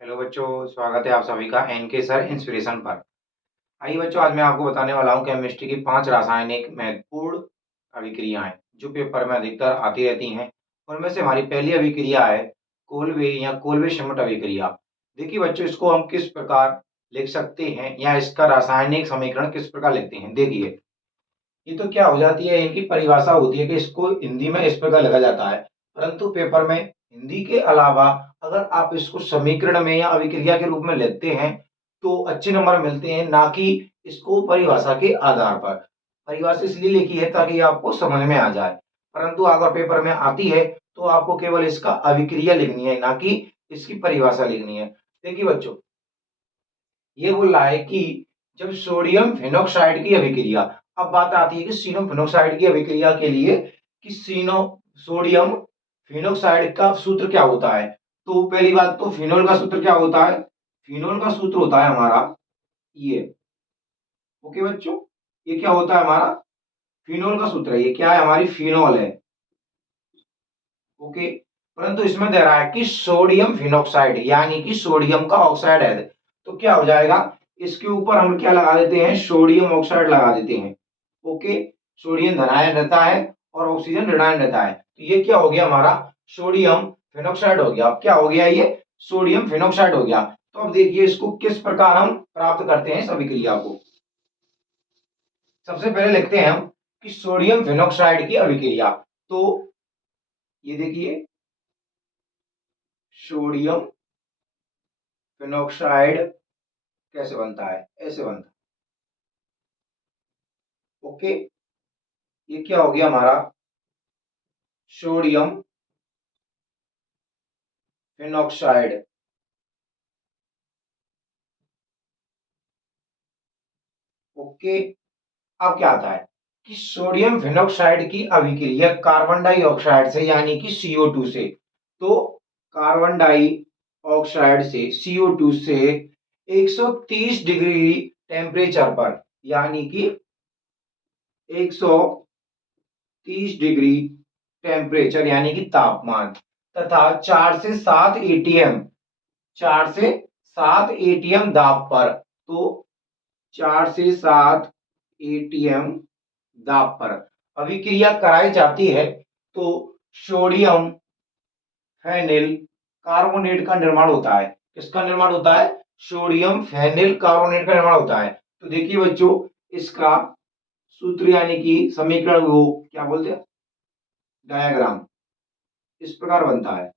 Hello बच्चों, स्वागत है आप सभी का एनके सर इंस्पिरेशन पर। आइए बच्चों, आज मैं आपको बताने वाला हूं केमिस्ट्री की 5 रासायनिक महत्वपूर्ण अभिक्रियाएं जो पेपर में अधिकतर आती रहती हैं। उनमें से हमारी पहली अभिक्रिया है कोलवे या कोलवे श्मिट अभिक्रिया। देखिए बच्चों, इसको हम किस प्रकार लिख सकते हैं या इसका रासायनिक समीकरण किस प्रकार लिखते हैं। देखिए, ये तो क्या हो जाती है, इनकी परिभाषा होती है कि इसको हिंदी में इस प्रकार लिखा जाता है, परंतु पेपर में हिंदी के अलावा अगर आप इसको समीकरण में या अभिक्रिया के रूप में लेते हैं तो अच्छे नंबर मिलते हैं, ना कि इसको परिभाषा के आधार पर। परिभाषा इसलिए लिखी है ताकि आपको समझ में आ जाए, परंतु अगर पेपर में आती है तो आपको केवल इसका अभिक्रिया लिखनी है, ना कि इसकी परिभाषा लिखनी है। देखिए बच्चों, ये बोल रहा है कि जब सोडियम फिनोक्साइड की अभिक्रिया, अब बात आती है कि सीनो फिनोक्साइड की अभिक्रिया के लिए कि सीनो सोडियम फिनोक्साइड का सूत्र क्या होता है। तो पहली बात तो फिनोल का सूत्र क्या होता है, फिनोल का सूत्र होता है हमारा ये। ओके बच्चों, ये क्या होता है हमारा फिनोल का सूत्र है, ये क्या है हमारी फिनोल है। ओके, परंतु इसमें दे रहा है कि सोडियम फिनोक्साइड यानी कि सोडियम का ऑक्साइड है, तो क्या हो जाएगा, इसके ऊपर हम क्या लगा देते हैं, सोडियम ऑक्साइड लगा देते हैं। ओके, सोडियम धनायन रहता है और ऑक्सीजन ऋणायन रहता है, तो ये क्या हो गया हमारा सोडियम फिनोक्साइड हो गया। अब क्या हो गया, ये सोडियम फिनोक्साइड हो गया। तो अब देखिए इसको किस प्रकार हम प्राप्त करते हैं इस अभिक्रिया को। सबसे पहले लिखते हैं हम कि सोडियम फिनोक्साइड की अभिक्रिया। तो ये देखिए, सोडियम फिनोक्साइड कैसे बनता है, ऐसे बनता है। ओके, ये क्या हो गया हमारा सोडियम फिनोक्साइड। ओके, अब क्या आता है कि सोडियम फिनोक्साइड की अभिक्रिया कार्बन डाइऑक्साइड से यानी कि CO2 से। तो कार्बन डाइऑक्साइड से CO2 से 130 डिग्री टेम्परेचर पर यानी कि 130 डिग्री टेम्परेचर यानी कि तापमान तथा 4 से 7 एटीएम 4 से 7 एटीएम दाब पर। तो 4 से 7 एटीएम दाब पर अभिक्रिया कराई जाती है तो सोडियम फेनिल कार्बोनेट का निर्माण होता है। किसका निर्माण होता है, सोडियम फेनिल कार्बोनेट का निर्माण होता है। तो देखिए बच्चों, इसका सूत्र यानी कि समीकरण वो क्या बोलते हैं, डायग्राम इस प्रकार बनता है।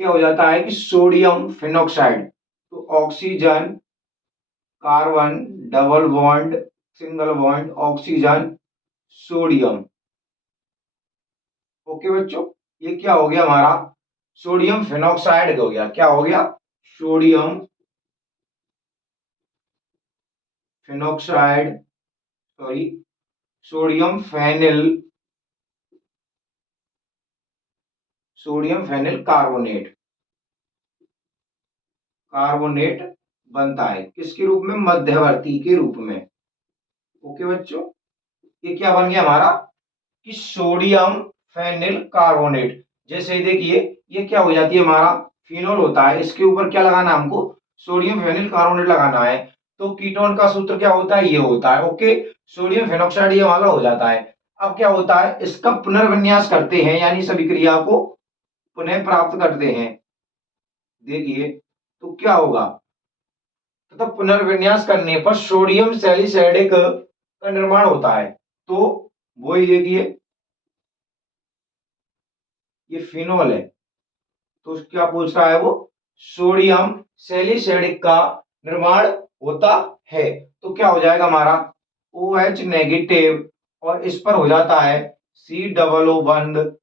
क्या हो जाता है कि सोडियम फिनोक्साइड, तो oxygen carbon double bond single bond oxygen sodium. Okay बच्चों, ये क्या हो गया हमारा सोडियम फिनोक्साइड हो गया। क्या हो गया, sodium phenoxide, sorry sodium phenyl, sodium phenyl carbonate, carbonate बनता है किसके रूप में, मध्यवर्ती के रूप में। ओके बच्चों, ये क्या बन गया हमारा कि सोडियम फेनिल कार्बोनेट। जैसे देखिए, ये क्या हो जाती है हमारा फिनोल होता है, इसके ऊपर क्या लगाना है हमको, सोडियम फेनिल कार्बोनेट लगाना है। तो कीटोन का सूत्र क्या होता है, ये होता है। ओके, सोडियम फेनोक्साइड ये वाला हो जाता है। अब क्या होता है, इसका पुनर्विन्यास करते हैं यानी इस अभिक्रिया को पुनः प्राप्त करते हैं। देखिए तो क्या होगा, तो पुनर्विन्यास करने पर सोडियम सैलिसाइडिक का निर्माण होता है। तो वही देखिए, ये फिनोल है, तो क्या पूछ रहा है वो, सोडियम सैलिसाइडिक का निर्माण होता है। तो क्या हो जाएगा हमारा OH नेगेटिव और इस पर हो जाता है C बंद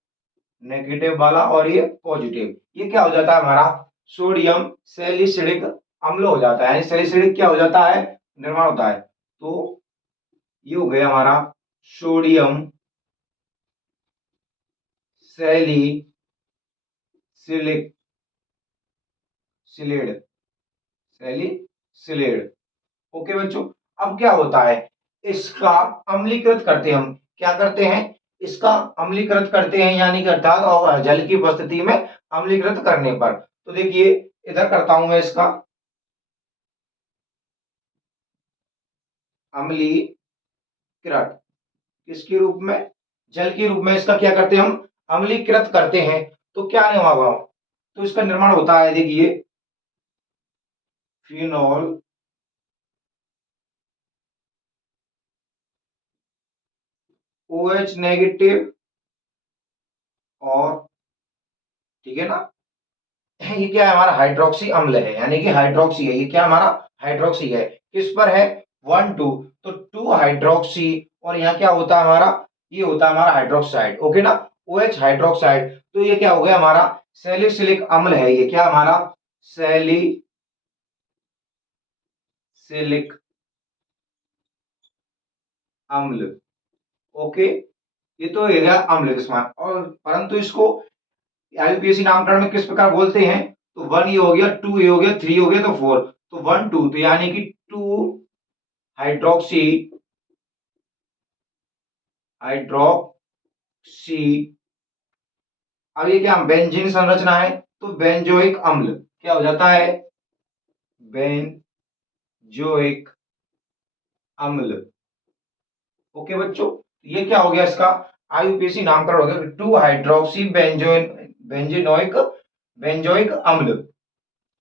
नेगेटिव वाला और ये पॉजिटिव। ये क्या हो जाता है हमारा सोडियम सैलिसिलिक अम्ल हो जाता है, यानी सैलिसिलिक क्या हो जाता है, निर्माण होता है। तो ये हो गया हमारा सोडियम सैलिसिलिक सिलेड, सैलिसिलेड। ओके बच्चों, अब क्या होता है, इसका अम्लीकृत करते हैं हम, क्या करते हैं, इसका अम्लीकृत करते हैं यानी कि अर्थात और जल की उपस्थिति में अम्लीकृत करने पर। तो देखिए इधर करता हूं मैं इसका अम्लीकृत, किसके रूप में, जल के रूप में इसका क्या करते हैं हम, अम्लीकृत करते हैं। तो क्या नहीं होगा, तो इसका निर्माण होता है, देखिए फिनॉल OH नेगेटिव और, ठीक है ना, ये क्या है हमारा हाइड्रोक्सी अम्ल है, यानी कि हाइड्रोक्सी है, ये क्या हमारा हाइड्रोक्सी है, किस पर है 1 2, तो 2 हाइड्रोक्सी, और यहाँ क्या होता है हमारा, ये होता है हमारा हाइड्रोक्साइड, ओके ना, OH हाइड्रोक्साइड। तो ये क्या हो गया हमारा सैलिसिलिक अम्ल है, ये क्या हमारा सैलिसिलिक अम्ल, ओके। ये तो ये गया अम्ल के समान, और परंतु इसको IUPAC नामकरण में किस प्रकार बोलते हैं, तो 1 ये हो गया, 2 ये हो गया, 3 हो गया, तो 4, तो 1 2, तो यानी कि 2 हाइड्रोक्सी, अब ये क्या बेंजीन संरचना है, तो बेंजोइक अम्ल क्या हो जाता है, बेंजोइक अम्ल, ओके बच्चों। ये क्या हो गया इसका IUPAC नामकरण हो गया 2 हाइड्रोक्सी बेंजीनोइक बेंजोइक अम्ल,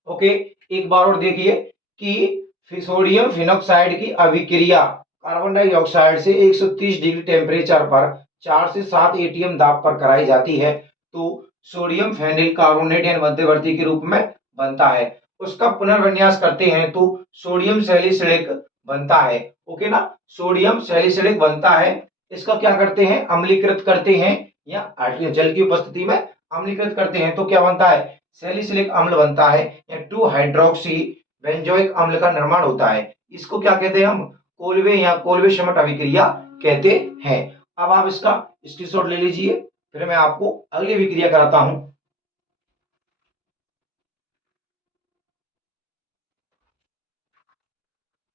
ओके। एक बार और देखिए कि सोडियम फिनोक्साइड की अभिक्रिया कार्बन डाइऑक्साइड से 130 डिग्री टेम्परेचर पर 4 से 7 ATM दाब पर कराई जाती है तो सोडियम फेनिल कार्बोनेट यानी मध्यवर्ती के रूप में बनता है। उसका पुनर्विन्यास करते हैं तो सोडियम सैलिसिलिक बनता है, ओके ना, सोडियम सैलिसिलिक बनता है। इसका क्या करते हैं, अम्लीकृत करते हैं या जल की उपस्थिति में अम्लीकृत करते हैं तो क्या बनता है, सैलिसिलिक अम्ल बनता है या 2 हाइड्रोक्सी बेंजोइक अम्ल का निर्माण होता है। इसको क्या कहते हैं हम, कोल्वे या कोल्वे शमट अभिक्रिया कहते हैं। अब आप इसका स्क्रीनशॉट ले लीजिए, फिर मैं आपको अगली अभिक्रिया कराता हूं।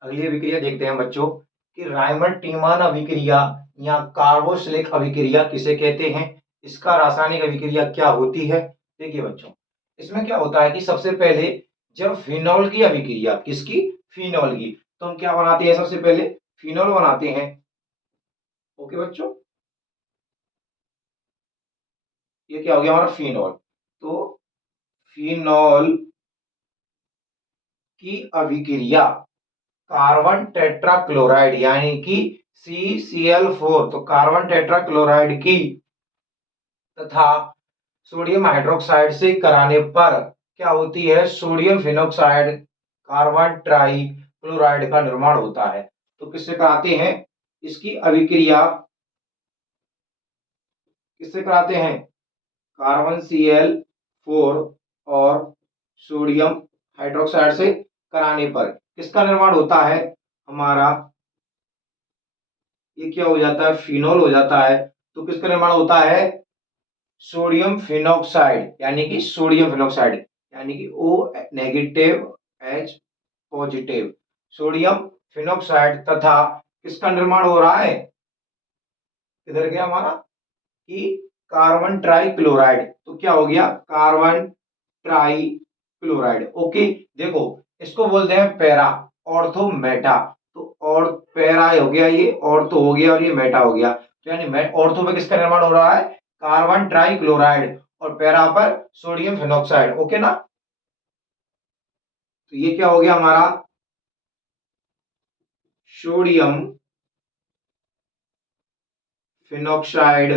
अगली अभिक्रिया देखते हैं बच्चों कि रायमंड टीमान अभिक्रिया या कार्बोक्सिलिक अभिक्रिया किसे कहते हैं, इसका रासायनिक अभिक्रिया क्या होती है। देखिए बच्चों, इसमें क्या होता है कि सबसे पहले जब फिनॉल की अभिक्रिया, किसकी, फिनॉल की, तो हम क्या बनाते हैं, सबसे पहले फिनॉल बनाते हैं, ओके बच्चों। ये क्या हो गया हमारा फिनॉल, तो फिनॉल की अभिक्रिया कार्बन टेट्राक्लोराइड यानी कि CCl4, तो कार्बन टेट्राक्लोराइड की तथा सोडियम हाइड्रोक्साइड से कराने पर क्या होती है, sodium phenoxide carbon try chloride का निर्माण होता है। तो किससे कराते हैं, इसकी अभिक्रिया किससे कराते हैं, कार्बन Cl4 और सोडियम हाइड्रोक्साइड से कराने पर किसका निर्माण होता है हमारा, ये क्या हो जाता है, फिनॉल हो जाता है। तो किसका निर्माण होता है, सोडियम फिनोक्साइड यानी कि सोडियम फिनोक्साइड यानी कि O negative H positive sodium phenoxide तथा किसका निर्माण हो रहा है, इधर गया हमारा कि कार्बन ट्राई क्लोराइड, तो क्या हो गया कार्बन ट्राई क्लोराइड, ओके। देखो इसको बोलते हैं पैरा ऑर्थो मेटा, तो और पैरा हो गया, ये ऑर्थो हो गया और ये मेटा हो गया, तो यानी ऑर्थो पे किसका निर्माण हो रहा है, कार्बन ट्राई क्लोराइड, और पैरा पर सोडियम फिनोक्साइड, ओके ना। तो ये क्या हो गया हमारा sodium phenoxide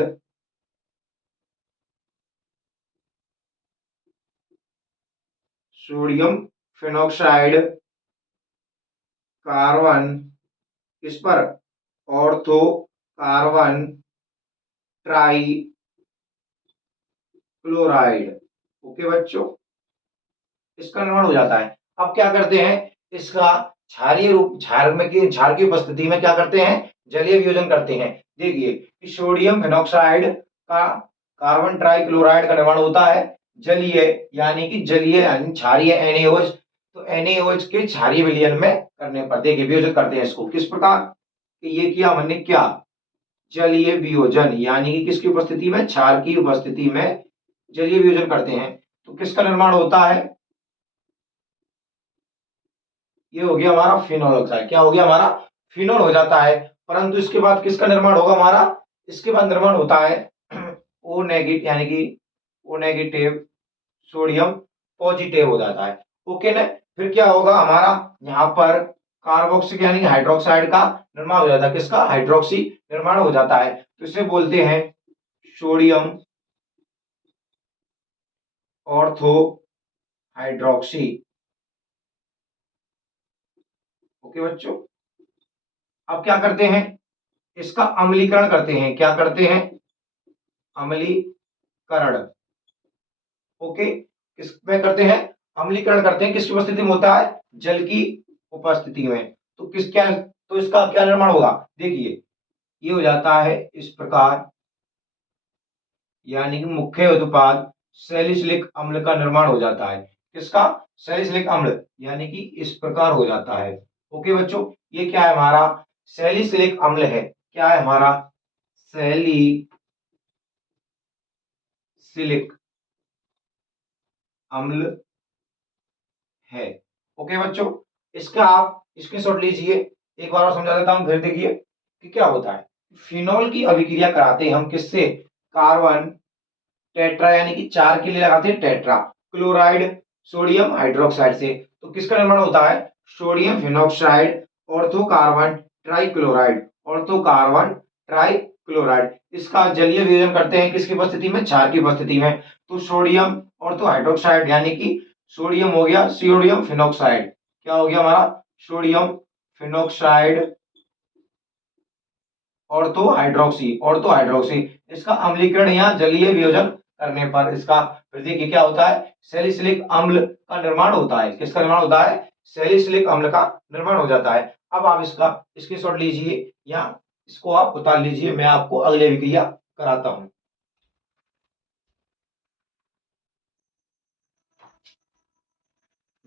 sodium phenoxide carbon किस पर, ortho carbon try chloride, okay बच्चों, इसका निर्माण हो जाता है। अब क्या करते हैं, इसका क्षारीय रूप, क्षार की उपस्थिति में क्या करते हैं, जलीय वियोजन करते हैं। देखिए कि सोडियम फिनोक्साइड का कार्बन ट्राई क्लोराइड का निर्माण होता है जलीय, यानी कि जलीय यानी क्षारीय NaOH, तो NaOH के क्षारीय विलयन में करने पर देखिए वियोजन करते हैं इसको किस प्रकार, कि ये किया हमने क्या, जलीय वियोजन, यानी कि किसकी उपस्थिति में, क्षार की उपस्थिति में जलीय वियोजन करते हैं तो किसका निर्माण होता है, ये हो गया हमारा फिनोल ऑक्साइड। क्या हो गया हमारा? फिनोल हो जाता है। परंतु इसके बाद किसका निर्माण होगा हमारा? इसके बाद निर्माण होता है ओ नेगेटिव, यानी कि ओ नेगेटिव सोडियम पॉजिटिव हो जाता है। ओके ना? फिर क्या होगा हमारा? यहाँ पर कार्बोक्सिल यानी कि हाइड्रोक्साइड का निर्माण हो जाता है। किसका? हाइड्रोक्सी निर्माण हो जाता है। तो इसे बोलते हैं सोडियम ऑर्थो हाइड्रोक्सी। ओके बच्चों, अब क्या करते हैं? इसका अम्लीकरण करते हैं। क्या करते हैं? अम्लीकरण। ओके, किसमें करते हैं? अम्लीकरण करते हैं। किसकी उपस्थिति में होता है? जल की उपस्थिति में। तो किस क्या तो इसका क्या निर्माण होगा? देखिए, ये हो जाता है इस प्रकार, यानी कि मुख्य उत्पाद सैलिसिलिक अम्ल का निर्माण हो जाता है। किसका? सैलिसिलिक अम्ल, यानी कि इस प्रकार हो जाता है। ओके बच्चों, ये क्या है हमारा? सैलिसिलिक अम्ल है। क्या है हमारा? सैलिसिलिक अम्ल है। ओके बच्चों, इसका आप स्क्रीनशॉट लीजिए। एक बार और समझा देता हूं, फिर देखिए कि क्या होता है। फिनोल की अभिक्रिया कराते हैं हम किससे? कार्बन टेट्रा, यानी कि 4 के लिए लगाते हैं टेट्रा क्लोराइड सोडियम हाइड्रोक्साइड से। तो किसका निर्माण होता है? Sodium phenoxide ortho carbon trichloride, ortho carbon trichloride. इसका जलीय वियोजन करते हैं किसकी उपस्थिति में? क्षार की उपस्थिति में। तो सोडियम ऑर्थो हाइड्रोक्साइड, यानी कि सोडियम हो गया सोडियम फिनोक्साइड। क्या हो गया हमारा? Sodium phenoxide ortho hydroxy, ortho hydroxy. इसका अम्लीकरण या जलीय वियोजन करने पर इसका फिर देखिए क्या होता है? सैलिसिलिक अम्ल का निर्माण होता है। किसका निर्माण होता है? सैलिसिलिक अम्ल का निर्माण हो जाता है। अब आप इसका स्क्रीनशॉट लीजिए या इसको आप उतार लीजिए, मैं आपको अगले विक्रिया कराता हूं।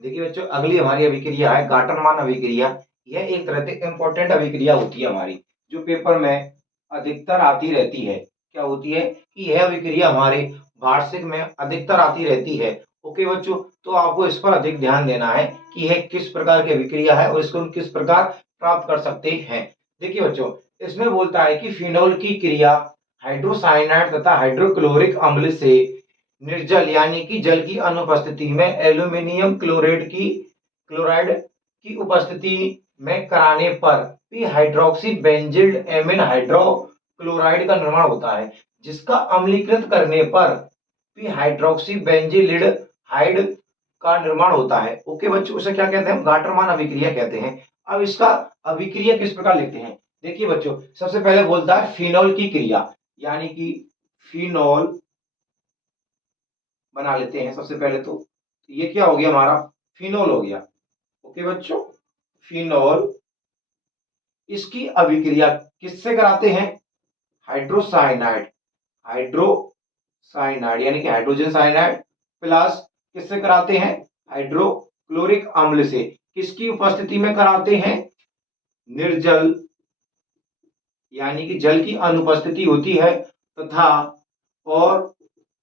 देखिए बच्चों, अगली हमारी अभिक्रिया है गाटरमान अभिक्रिया। यह एक तरह से इंपॉर्टेंट अभिक्रिया होती है हमारी, जो पेपर में अधिकतर आती रहती है। क्या होती है? कि यह अभिक्रिया हमारे वार्षिक में अधिकतर आती रहती है। ओके बच्चों, तो आपको इस पर अधिक ध्यान देना है कि यह किस प्रकार की अभिक्रिया है और इसको हम किस प्रकार प्राप्त कर सकते हैं। देखिए बच्चों, इसमें बोलता है कि फिनोल की क्रिया हाइड्रोसाइनाइड तथा हाइड्रोक्लोरिक अम्ल से निर्जल, यानी कि जल की अनुपस्थिति में एल्यूमिनियम क्लोराइड की उपस्थिति में कराने पर पी हाइड्रोक्सी बेंजिल्ड एमिन हाइड्रोक्लोराइड का निर्माण होता है, जिसका अम्लीकृत करने पर पी हाइड्रोक्सी बेंजिलिड हाइड का निर्माण होता है। ओके बच्चों, उसे क्या कहते हैं? हम गाटरमान अभिक्रिया कहते हैं। अब इसका अभिक्रिया किस प्रकार लिखते हैं? देखिए बच्चों, सबसे पहले बोलता है फिनोल की क्रिया, यानी कि फिनोल बना लेते हैं सबसे पहले। तो ये क्या हो गया हमारा? फिनोल हो गया। ओके बच्चों, फिनोल। इसकी अभिक्रिया किससे कराते हैं? हाइड्रोसाइनाइड, हाइड्रोसाइनाइड यानी कि हाइड्रोजन साइनाइड प्लस किससे कराते हैं? हाइड्रोक्लोरिक अम्ल से। किसकी उपस्थिति में कराते हैं? निर्जल, यानी कि जल की अनुपस्थिति होती है, तथा और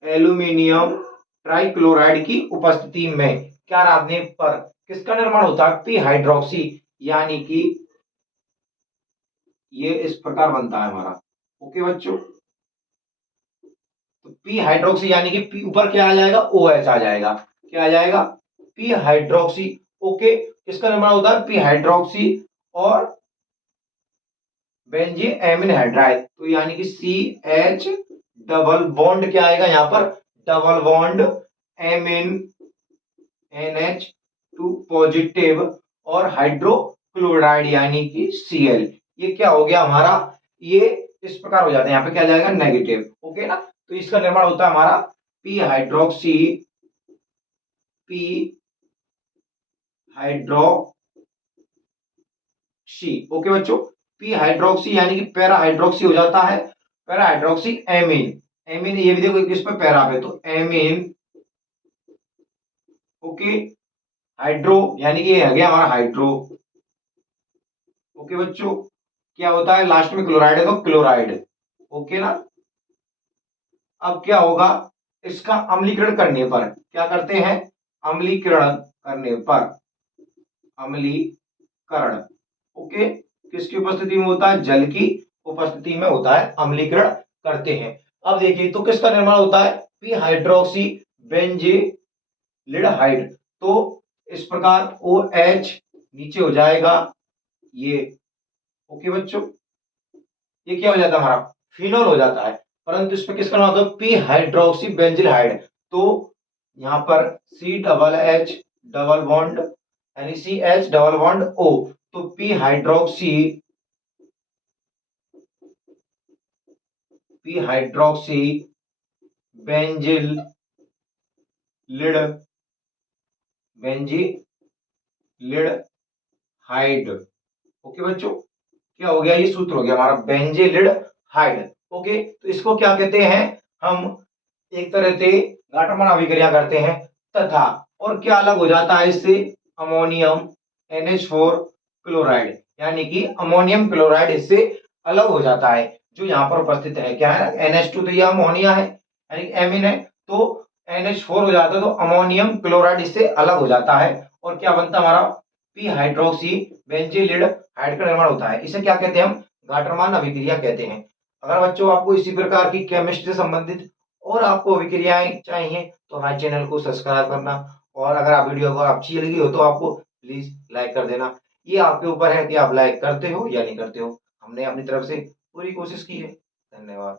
एल्यूमिनियम ट्राइक्लोराइड की उपस्थिति में क्या डालने पर किसका निर्माण होता है? पी हाइड्रोक्सी, यानी कि ये इस प्रकार बनता है हमारा। ओके बच्चों, तो पी हाइड्रोक्सी यानी कि पी ऊपर क्या आ जाएगा? ओ एच आ जाएगा। क्या आ जाएगा? P hydroxy. ओके, किसका निर्माण होता है? पी हाइड्रोक्सी और बेंजीन एमिन हाइड्राइड, तो यानी कि सी एच डबल बॉन्ड क्या आएगा यहाँ पर? Double bond amine NH2 positive और हाइड्रोक्लोराइड यानी कि Cl। ये क्या हो गया हमारा? ये इस प्रकार हो जाता है, यहाँ पे क्या जाएगा? नेगेटिव। ओके ना? तो इसका निर्माण होता है हमारा P hydroxy, P hydroxy. Okay बच्चों, पी हाइड्रोक्सी यानी कि पैरा हाइड्रोक्सी हो जाता है, पैरा हाइड्रोक्सी एमीन। एमीन ये भी देखो किस पे? पैरा पे, तो एमीन। ओके, हाइड्रो यानी कि ये आ गया हमारा हाइड्रो। ओके बच्चों, क्या होता है लास्ट में? क्लोराइड है तो क्लोराइड। ओके ना? अब क्या होगा? इसका अम्लीकरण करने पर क्या करते हैं? अम्लीकरण करने पर अम्लीकरण। ओके, किसकी उपस्थिति में होता है? जल की उपस्थिति में होता है, अम्लीकरण करते हैं। अब देखिए तो किसका निर्माण होता है? P hydroxy benzaldehyde. तो इस प्रकार OH नीचे हो जाएगा ये। ओके बच्चों, ये क्या हो जाता है? हमारा फिनोल हो जाता है। परंतु इसमें किसका नाम होता है? P hydroxy benzaldehyde. तो यहां पर CH डबल बॉन्ड यानी CH डबल बॉन्ड O। तो P hydroxy benzaldehyde. Okay बच्चों, क्या हो गया? ये सूत्र हो गया हमारा बेंजिलिड हाइड। ओके, तो इसको क्या कहते हैं? हम एक तरह से गाठमान अभिक्रिया करते हैं तथा और क्या अलग हो जाता है इससे? अमोनियम NH4 क्लोराइड, यानी कि अमोनियम क्लोराइड इससे अलग हो जाता है। जो यहाँ पर उपस्थित है क्या है? NH2, तो ये अमोनिया है यानी एमिन है, तो NH4 हो जाता है, तो अमोनियम क्लोराइड इससे अलग हो जाता है और क्या बनता है? हमारा पी हाइड्रोक्सी बेंजिलिड हाइड का निर्माण होता है। इसे क्या कहते हैं? हम गाठमान अभिक्रिया कहते हैं। अगर बच्चों आपको इसी प्रकार की केमिस्ट्री से संबंधित और आपको अभिक्रियाएं चाहिए तो हमारे चैनल को सब्सक्राइब करना, और अगर आप वीडियो को अच्छी लगी हो तो आपको प्लीज लाइक कर देना। ये आपके ऊपर है कि आप लाइक करते हो या नहीं करते हो। हमने अपनी तरफ से पूरी कोशिश की है। धन्यवाद।